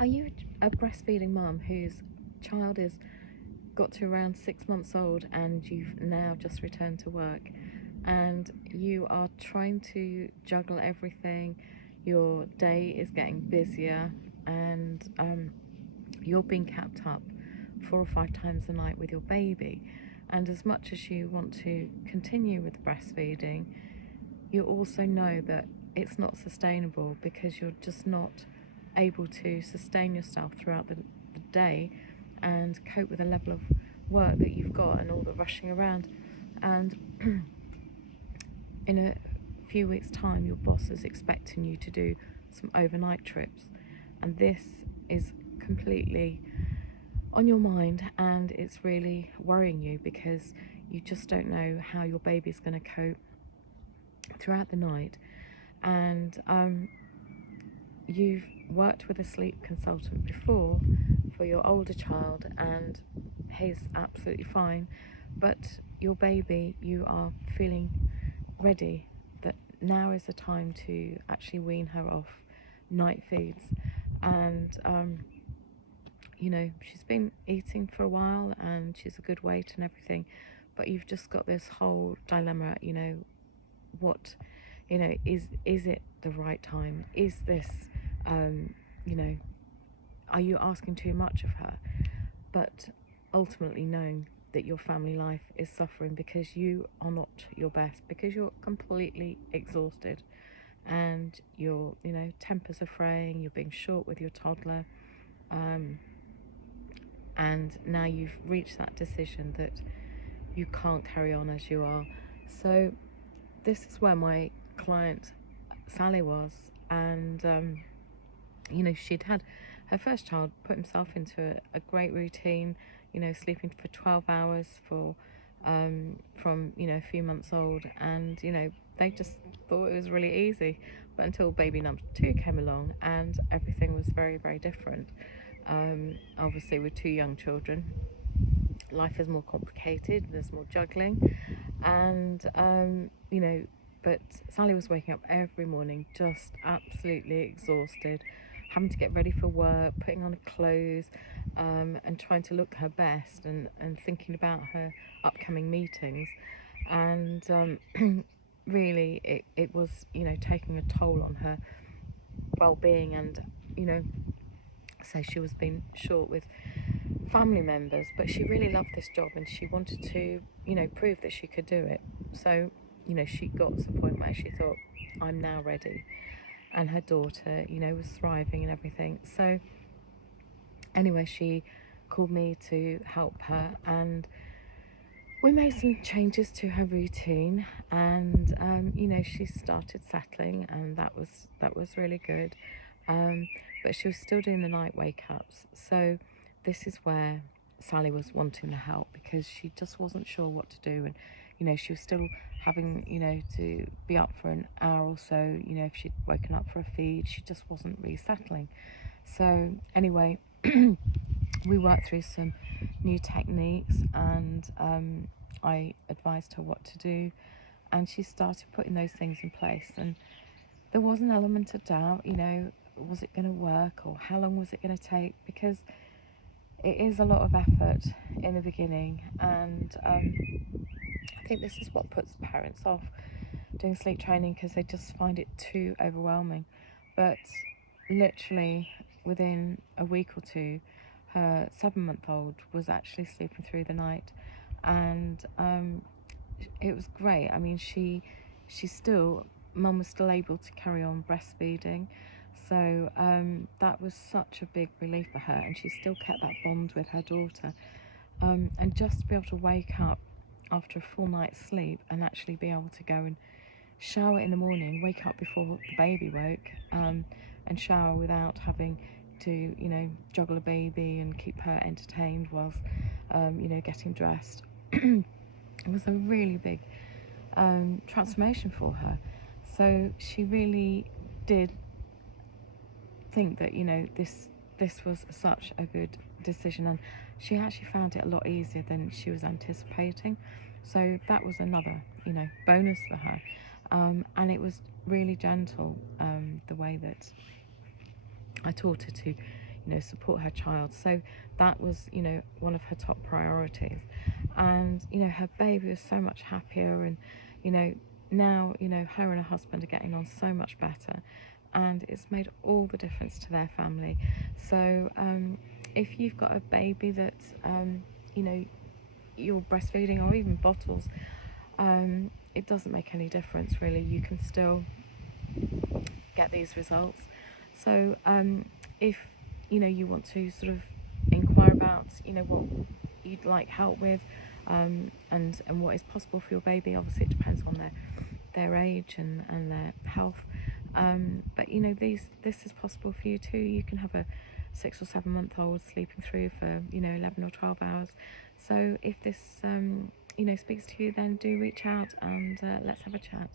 Are you a breastfeeding mum whose child is got to around 6 months old and you've now just returned to work and you are trying to juggle everything? Your day is getting busier and you're being kept up 4 or 5 times a night with your baby. And as much as you want to continue with breastfeeding, you also know that it's not sustainable because you're just not able to sustain yourself throughout the day and cope with the level of work that you've got and all the rushing around. And in a few weeks' time, your boss is expecting you to do some overnight trips, and this is completely on your mind and it's really worrying you because you just don't know how your baby's going to cope throughout the night. And you've worked with a sleep consultant before for your older child and he's absolutely fine, but your baby, you are feeling ready that now is the time to actually wean her off night feeds. And she's been eating for a while and she's a good weight and everything, but you've just got this whole dilemma, what, is it the right time? Is this, um, you know, are you asking too much of her? But ultimately knowing that your family life is suffering because you are not your best, because you're completely exhausted and your, tempers are fraying, you're being short with your toddler. And now you've reached that decision that you can't carry on as you are. So this is where my client Sally was, and she'd had her first child, put himself into a great routine, sleeping for 12 hours for from a few months old, and they just thought it was really easy. But until baby number two came along and everything was very, very different. Obviously with two young children, life is more complicated, there's more juggling, and but Sally was waking up every morning just absolutely exhausted, having to get ready for work, putting on clothes, and trying to look her best, and thinking about her upcoming meetings. And really it was taking a toll on her well-being. And so she was being short with family members, but she really loved this job and she wanted to, prove that she could do it. So, she got to the point where she thought, I'm now ready. And her daughter, was thriving and everything. So, anyway, she called me to help her and we made some changes to her routine, and she started settling, and that was really good. But she was still doing the night wake ups. So this is where Sally was wanting the help because she just wasn't sure what to do, and she was still having to be up for an hour or so. If she'd woken up for a feed, she just wasn't really settling. So anyway, we worked through some new techniques, and I advised her what to do, and she started putting those things in place. And there was an element of doubt, was it going to work or how long was it going to take, because it is a lot of effort in the beginning. And I think this is what puts parents off doing sleep training, because they just find it too overwhelming. But literally within a week or two, her 7-month-old was actually sleeping through the night, and it was great. I mean, mum was still able to carry on breastfeeding, so that was such a big relief for her, and she still kept that bond with her daughter. And just to be able to wake up after a full night's sleep and actually be able to go and shower in the morning, wake up before the baby woke, and shower without having to, juggle a baby and keep her entertained whilst, getting dressed. It was a really big transformation for her. So she really did think that this was such a good decision, and she actually found it a lot easier than she was anticipating. So that was another bonus for her, and it was really gentle, the way that I taught her to support her child. So that was, one of her top priorities. And, her baby was so much happier, and, now, her and her husband are getting on so much better, and it's made all the difference to their family. So if you've got a baby that, you know, you're breastfeeding, or even bottles, it doesn't make any difference really. You can still get these results. So if you want to sort of inquire about what you'd like help with, and what is possible for your baby, obviously it depends on their age and their health, but this is possible for you too. You can have a 6 or 7 month old sleeping through for 11 or 12 hours. So if this speaks to you, then do reach out, and let's have a chat.